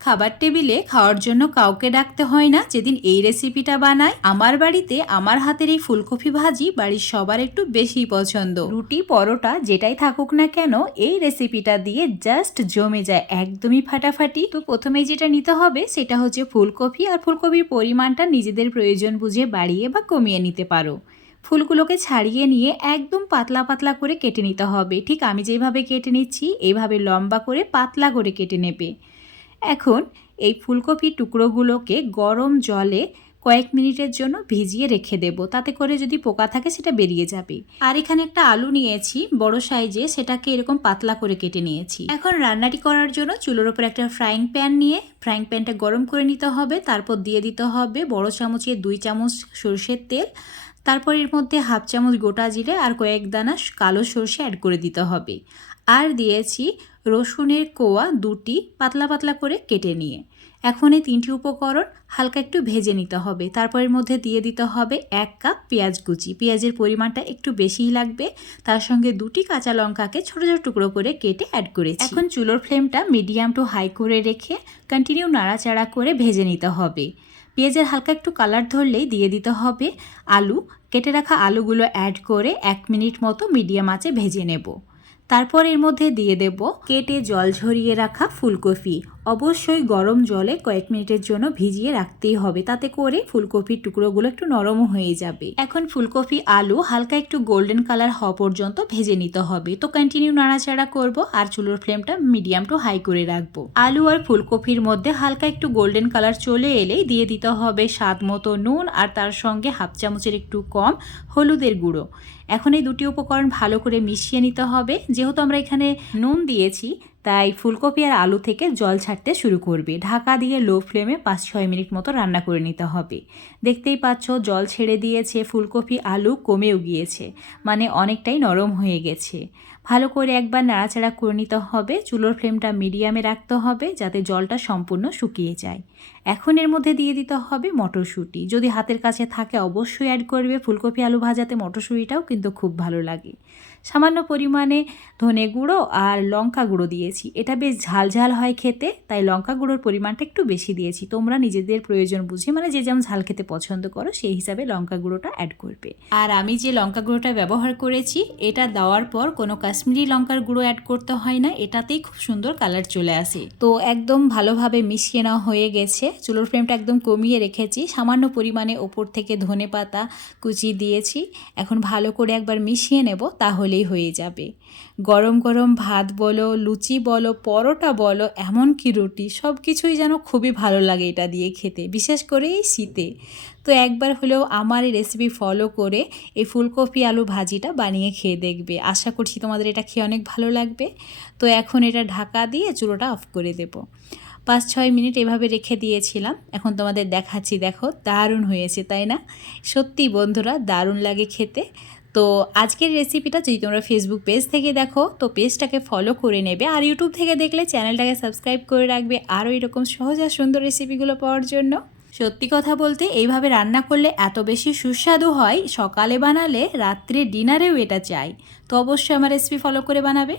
খাবার টেবিলে খাওয়ার জন্য কাউকে ডাকতে হয় না। যেদিন এই রেসিপিটা বানায় আমার বাড়িতে আমার হাতের এই ফুলকপি ভাজি বাড়ির সবার একটু বেশি পছন্দ। রুটি, পরোটা, যেটাই থাকুক না কেন, এই রেসিপিটা দিয়ে জাস্ট জমে যায়, একদমই ফাটাফাটি। তো প্রথমেই যেটা নিতে হবে, সেটা হচ্ছে ফুলকপি, আর ফুলকপির পরিমাণটা নিজেদের প্রয়োজন বুঝে বাড়িয়ে বা কমিয়ে নিতে পারো। ফুলগুলোকে ছাড়িয়ে নিয়ে একদম পাতলা পাতলা করে কেটে নিতে হবে। ঠিক আমি যেভাবে কেটে নিচ্ছি এইভাবে লম্বা করে পাতলা করে কেটে নেবে। এখন এই ফুলকপির টুকরোগুলোকে গরম জলে কয়েক মিনিটের জন্য ভিজিয়ে রেখে দেব। তাতে করে যদি পোকা থাকে সেটা বেরিয়ে যাবে। আর এখানে একটা আলু নিয়েছি, বড় সাইজে, সেটাকে এরকম পাতলা করে কেটে নিয়েছি। এখন রান্নাটি করার জন্য চুলোর ওপর একটা ফ্রাইং প্যান নিয়ে ফ্রাইং প্যানটা গরম করে নিতে হবে। তারপর দিয়ে দিতে হবে বড় চামচে দুই চামচ সরষের তেল তারপর এর মধ্যে হাফ চামচ গোটা জিরে আর কয়েক দানা কালো সর্ষে অ্যাড করে দিতে হবে। আর দিয়েছি রসুনের কোয়া দুটি পাতলা পাতলা করে কেটে নিয়ে। এখন এই তিনটি উপকরণ হালকা একটু ভেজে নিতে হবে। তারপর এর মধ্যে দিয়ে দিতে হবে এক কাপ পেঁয়াজ কুচি। পেঁয়াজের পরিমাণটা একটু বেশিই লাগবে। তার সঙ্গে দুটি কাঁচা লঙ্কাকে ছোটো ছোটো টুকরো করে কেটে অ্যাড করেছি। এখন চুলোর ফ্লেমটা মিডিয়াম টু হাই করে রেখে কন্টিনিউ নাড়াচাড়া করে ভেজে নিতে হবে। পেঁয়াজের হালকা একটু কালার ধরলেই দিয়ে দিতে হবে আলু কেটে রাখা আলুগুলো অ্যাড করে এক মিনিট মতো মিডিয়াম আঁচে ভেজে নেব। তারপর এর মধ্যে দিয়ে দেব কেটে জল ঝরিয়ে রাখা ফুলকপি। অবশ্যই গরম জলে কয়েক মিনিটের জন্য ভিজিয়ে রাখতেই হবে, তাতে করে ফুলকপির টুকরোগুলো একটু নরম হয়ে যাবে। এখন ফুলকপি আলু হালকা একটু গোল্ডেন কালার হওয়া পর্যন্ত ভেজে নিতে হবে। তো কন্টিনিউ নাড়াচাড়া করব আর চুলোর ফ্লেমটা মিডিয়াম টু হাই করে রাখব। আলু আর ফুলকপির মধ্যে হালকা একটু গোল্ডেন কালার চলে এলেই দিয়ে দিতে হবে স্বাদ মতো নুন আর তার সঙ্গে হাফ চামচের একটু কম হলুদের গুঁড়ো। এখন এই দুটি উপকরণ ভালো করে মিশিয়ে নিতে হবে যেহেতু আমরা এখানে নুন দিয়েছি তাই ফুলকপি আর আলু থেকে জল ছাড়তে শুরু করবে। ঢাকা দিয়ে লো ফ্লেমে পাঁচ ছয় মিনিট মতো রান্না করে নিতে হবে। দেখতেই পাচ্ছ, জল ছেড়ে দিয়েছে, ফুলকপি, আলু কমেও গিয়েছে মানে অনেকটাই নরম হয়ে গেছে। ভালো করে একবার নাড়াচাড়া করে নিতে হবে, চুলোর ফ্লেমটা মিডিয়ামে রাখতে হবে, যাতে জলটা সম্পূর্ণ শুকিয়ে যায়। এখন এর মধ্যে দিয়ে দিতে হবে মটরশুঁটি। যদি হাতের কাছে থাকে, অবশ্যই অ্যাড করবে। ফুলকপি, আলু ভাজাতে মটরশুঁটিটাও কিন্তু খুব ভালো লাগে। সামান্য পরিমাণে ধনে গুঁড়ো আর লঙ্কা গুঁড়ো দিয়েছি। এটা বেশ ঝাল ঝাল হয় খেতে, তাই লঙ্কা গুঁড়োর পরিমাণটা একটু বেশি দিয়েছি। তোমরা নিজেদের প্রয়োজন বুঝে মানে যে যেমন ঝাল খেতে পছন্দ করো, সেই হিসাবে লঙ্কা গুঁড়োটা অ্যাড করবে। আর আমি যে লঙ্কা গুঁড়োটা ব্যবহার করেছি, এটা দেওয়ার পর কোনো কাশ্মীরি লঙ্কার গুঁড়ো অ্যাড করতে হয় না, এটাতেই খুব সুন্দর কালার চলে আসে। তো একদম ভালোভাবে মিশিয়ে নেওয়া হয়ে গেছে। চুলোর ফ্লেমটা একদম কমিয়ে রেখেছি। সামান্য পরিমাণে ওপর থেকে ধনে পাতা কুচি দিয়েছি। এখন ভালো করে একবার মিশিয়ে নেব, তাহলেই হয়ে যাবে। গরম গরম ভাত বলো, লুচি বলো, পরোটা বলো, এমনকি রুটি সব কিছুই যেন খুবই ভালো লাগে এটা দিয়ে খেতে, বিশেষ করে এই শীতে। তো একবার হলেও আমার এই রেসিপি ফলো করে এই ফুলকপি আলু ভাজিটা বানিয়ে খেয়ে দেখবে। আশা করছি তোমাদের এটা খেয়ে অনেক ভালো লাগবে। তো এখন এটা ঢাকা দিয়ে চুলোটা অফ করে দেবো। পাঁচ ছয় মিনিট এভাবে রেখে দিয়েছিলাম, এখন তোমাদের দেখাচ্ছি, দেখো, দারুণ হয়েছে, তাই না? সত্যি বন্ধুরা, দারুণ লাগে খেতে। তো আজকের রেসিপিটা যদি তোমরা ফেসবুক পেজ থেকে দেখো, তো পেজটাকে ফলো করে নেবে আর ইউটিউব থেকে দেখলে চ্যানেলটাকে সাবস্ক্রাইব করে রাখবে। আরও এরকম সহজ আর সুন্দর রেসিপিগুলো পাওয়ার জন্য। সত্যি কথা বলতে, এইভাবে রান্না করলে এত বেশি সুস্বাদু হয়, সকালে বানালে রাত্রে ডিনারেও এটা চাই। তো অবশ্যই আমার রেসিপি ফলো করে বানাবে।